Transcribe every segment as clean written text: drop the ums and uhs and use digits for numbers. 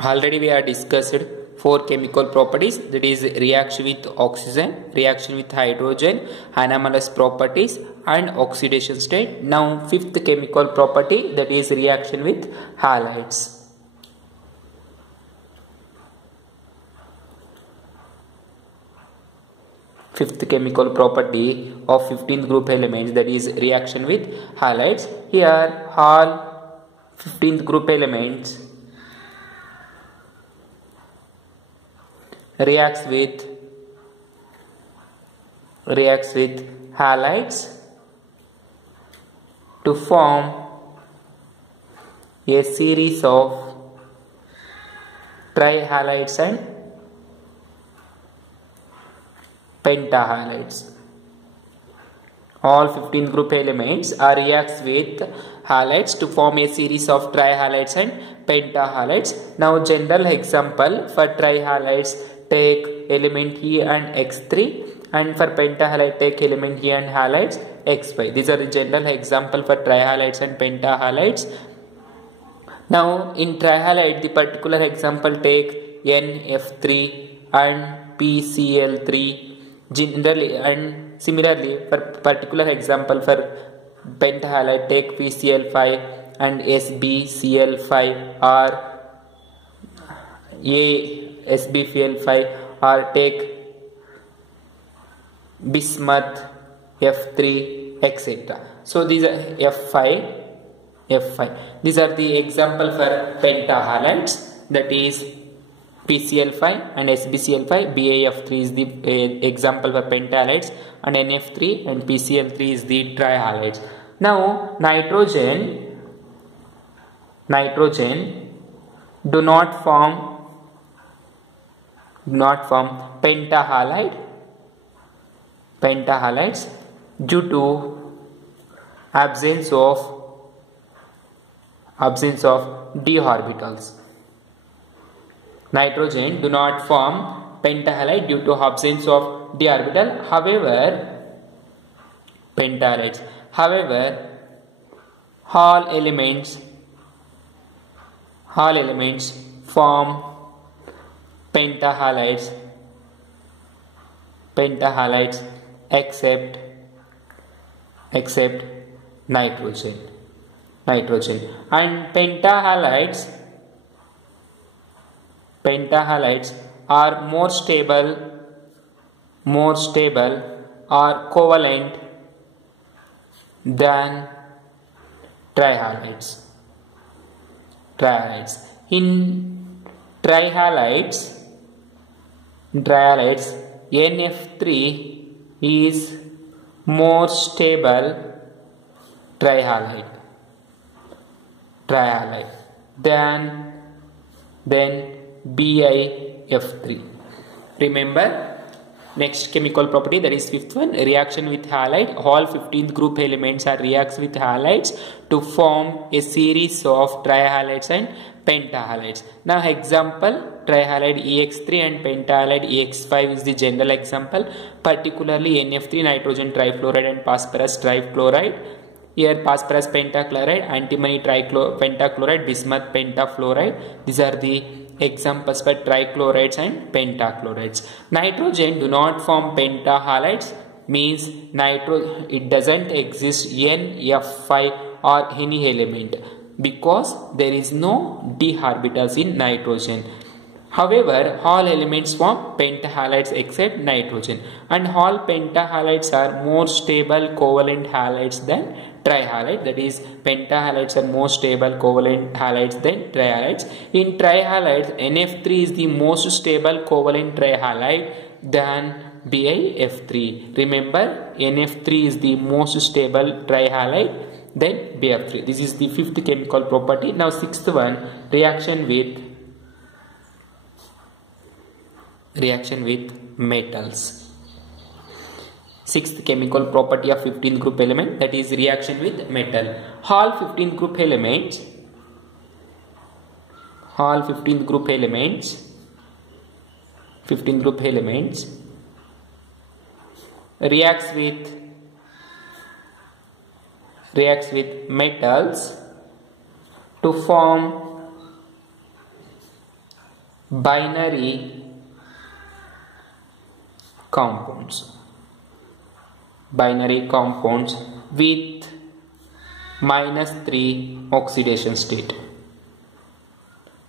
Already we have discussed four chemical properties, that is reaction with oxygen, reaction with hydrogen, anomalous properties and oxidation state. Now fifth chemical property, that is reaction with halides. Fifth chemical property of 15th group elements, that is reaction with halides. Here all 15th group elements reacts with halides to form a series of trihalides and pentahalides. All 15 group elements reacts with halides to form a series of trihalides and pentahalides. Now general example for trihalides, take element E and X3, and for pentahalide take element E and halides X5. These are the general example for trihalides and pentahalides. Now in trihalide, the particular example take NF3 and PCl3 generally, and similarly for particular example for pentahalide take PCl5 and SbCl5 or SbCl5, or take bismuth F3, etc. So these are F5. These are the example for pentahalides, that is PCl5 and SbCl5. BAF3 is the example for pentahalides, and NF3 and PCl3 is the trihalides. Now nitrogen do not form pentahalides due to absence of d orbitals. Nitrogen do not form pentahalide due to absence of d orbital. However, pentahalides. However, all elements form pentahalides except nitrogen. And pentahalides are more stable or covalent than trihalides. In trihalides, NF3 is more stable trihalide than BiF3. Remember, next chemical property, that is fifth one, reaction with halide. All 15th group elements reacts with halides to form a series of trihalides and pentahalides. Now example, trihalide EX3 and pentahalide EX5 is the general example, particularly NF3 nitrogen trifluoride and phosphorus trifluoride. Here phosphorus pentachloride, antimony pentachloride, bismuth pentafluoride. These are the examples for trichlorides and pentachlorides. Nitrogen do not form pentahalides, means it doesn't exist NF5 or any element, because there is no d orbitals in nitrogen. However, all elements form pentahalides except nitrogen, and all pentahalides are more stable covalent halides than trihalide, that is pentahalides are more stable covalent halides than trihalides. In trihalides, NF3 is the most stable covalent trihalide than BiF3. Remember, NF3 is the most stable trihalide than BiF3. This is the fifth chemical property. Now sixth one, reaction with metals. Sixth chemical property of 15th group element, that is reaction with metal. All 15th group elements reacts with metals to form binary compounds with -3 oxidation state.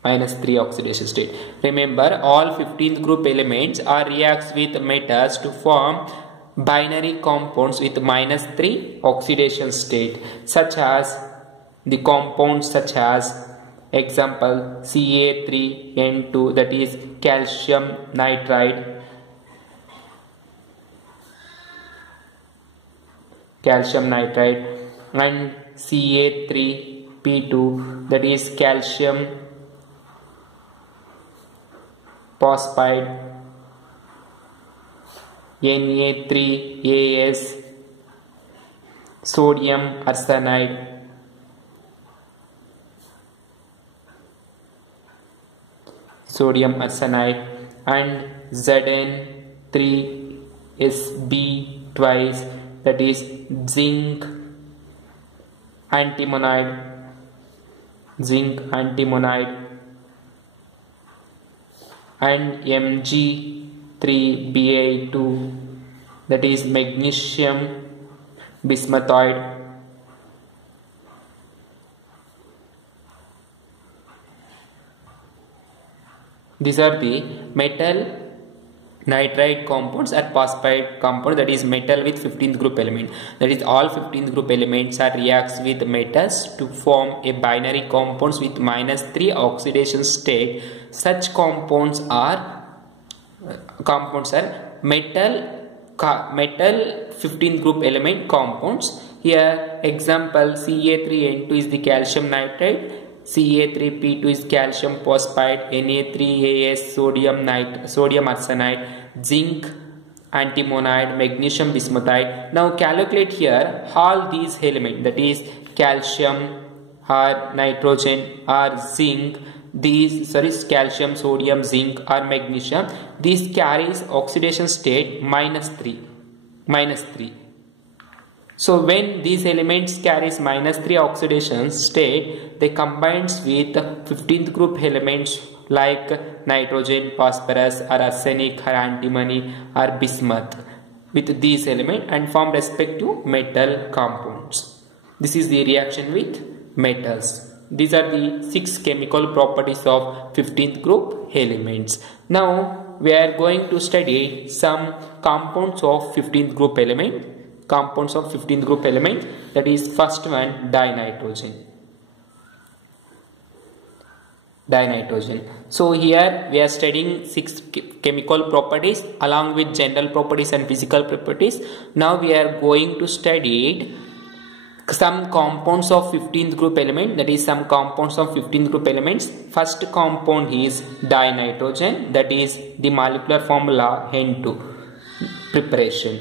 -3 oxidation state. Remember, all 15th group elements are reacts with metals to form binary compounds with -3 oxidation state, such as the compounds such as example Ca3N2, that is calcium nitride, and Ca3P2, that is calcium phosphide, Na3As, sodium arsenide, and Zn3Sb twice, that is zinc antimonide, and Mg3Ba2, that is magnesium bismuthide. These are the metal nitride compounds or phosphide compound, that is metal with 15th group element. That is all 15th group elements are reacts with metals to form a binary compounds with -3 oxidation state. Such compounds are metal 15th group element compounds. Here example Ca3N2 is the calcium nitride, Ca3P2 is calcium phosphide, Na3As sodium arsenide, zinc antimonide, magnesium bismuthide. Now calculate here all these elements, that is calcium or nitrogen or zinc, calcium, sodium, zinc or magnesium. This carries oxidation state -3. So when these elements carries -3 oxidation state, they combines with 15th group elements like nitrogen, phosphorus or arsenic or antimony or bismuth with these elements and form respective metal compounds. This is the reaction with metals. These are the 6 chemical properties of 15th group elements. Now we are going to study some compounds of 15th group element. That is first one, dinitrogen. So here we are studying 6 chemical properties along with general properties and physical properties. Now we are going to study some compounds of 15th group element, that is some compounds of 15th group elements. First compound is dinitrogen, that is the molecular formula N2 preparation.